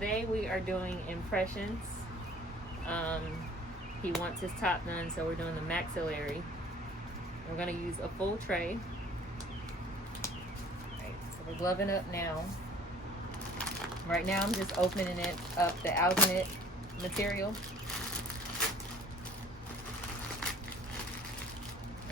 today we are doing impressions. He wants his top done, so we're doing the maxillary. We're going to use a full tray. Right, so we're gloving up now. Right now I'm just opening it up, the Alginate material.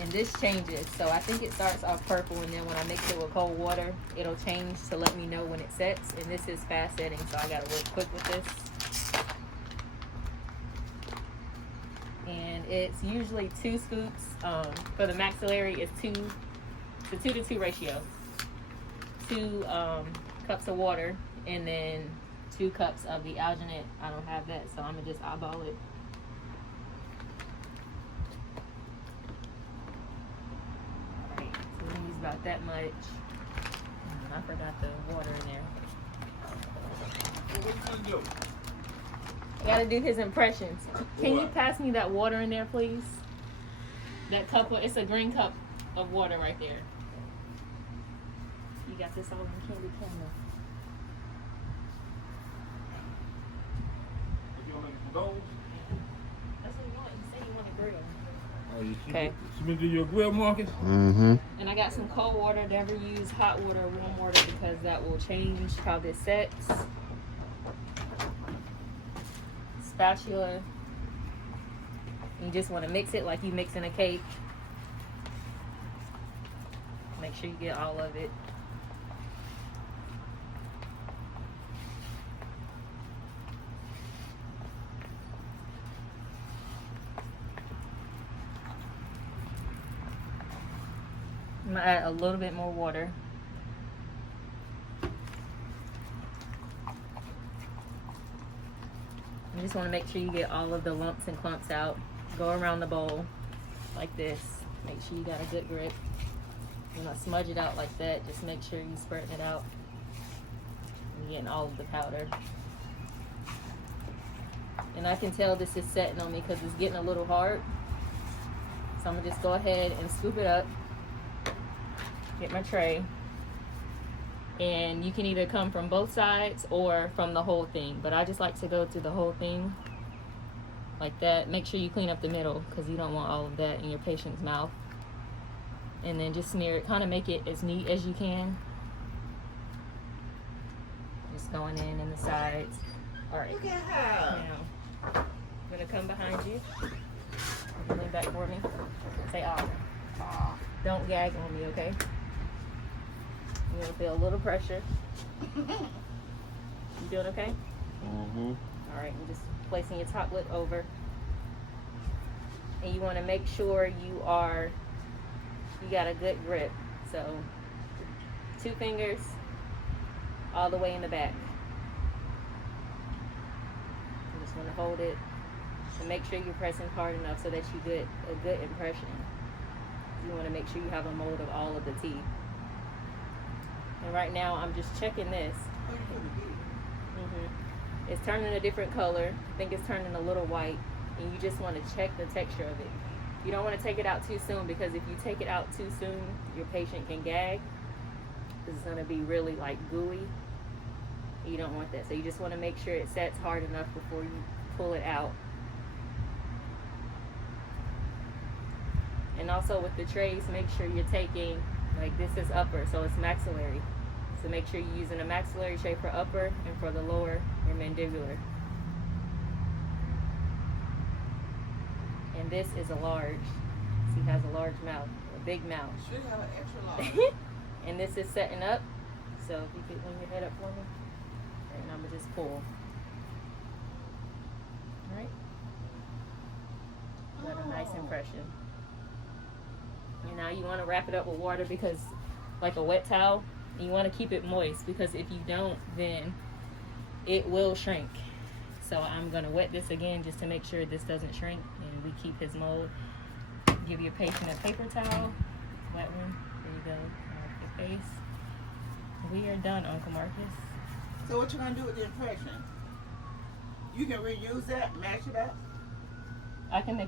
And this changes, so I think it starts off purple, and then when I mix it with cold water, it'll change to let me know when it sets. And this is fast setting, so I gotta work quick with this. And it's usually 2 scoops. For the maxillary, it's the 2-to-2 ratio. 2 cups of water, and then 2 cups of the alginate. I don't have that, so I'm gonna just eyeball it. About that much. I forgot the water in there. What you gonna do? I gotta do his impressions. Can you pass me that water in there, please? That cup, it's a green cup of water right there. You got this all in candy camera. You gonna make some goals? That's what you want. You said you want a grill. Oh, you Okay. She been do your grill, Marcus? Mm-hmm. And I got some cold water. Never use hot water or warm water because that will change how this sets. Spatula. You just want to mix it like you mixing a cake. Make sure you get all of it. I'm gonna add a little bit more water. You just want to make sure you get all of the lumps and clumps out. Go around the bowl like this. Make sure you got a good grip. You're not smudge it out like that. Just make sure you're spreading it out. You're getting all of the powder. And I can tell this is setting on me because it's getting a little hard. So I'm gonna just go ahead and scoop it up. Get my tray, and you can either come from both sides or from the whole thing, but I just like to go through the whole thing like that. Make sure you clean up the middle because you don't want all of that in your patient's mouth. And then just smear it, kind of make it as neat as you can. Just going in the sides. All right, now I'm gonna come behind you. Lean back for me. Say ah. Don't gag on me, okay? You're gonna feel a little pressure. You doing okay? Mm-hmm. All right, I'm just placing your top lip over. And you want to make sure you got a good grip. So 2 fingers all the way in the back. You just want to hold it and make sure you're pressing hard enough so that you get a good impression. You want to make sure you have a mold of all of the teeth. And right now I'm just checking this. It's turning a different color. I think it's turning a little white. And you just want to check the texture of it. You don't want to take it out too soon because if you take it out too soon, your patient can gag. It's going to be really like gooey. You don't want that. So you just want to make sure it sets hard enough before you pull it out. And also with the trays, make sure you're taking, like this is upper, so it's maxillary. So make sure you're using a maxillary tray for upper, and for the lower, your mandibular. And this is a large. So he has a large mouth, a big mouth. Should have an extra large. And this is setting up. So if you could lean your head up for me. And I'm gonna just pull. All right. Got a nice impression. And now you want to wrap it up with water because, like a wet towel, you want to keep it moist because if you don't, then it will shrink. So I'm going to wet this again just to make sure this doesn't shrink and we keep his mold. Give your patient a paper towel, wet one. There you go. Wipe your face. We are done, Uncle Marcus. So what you gonna do with the impression? You can reuse that, match it up. I can make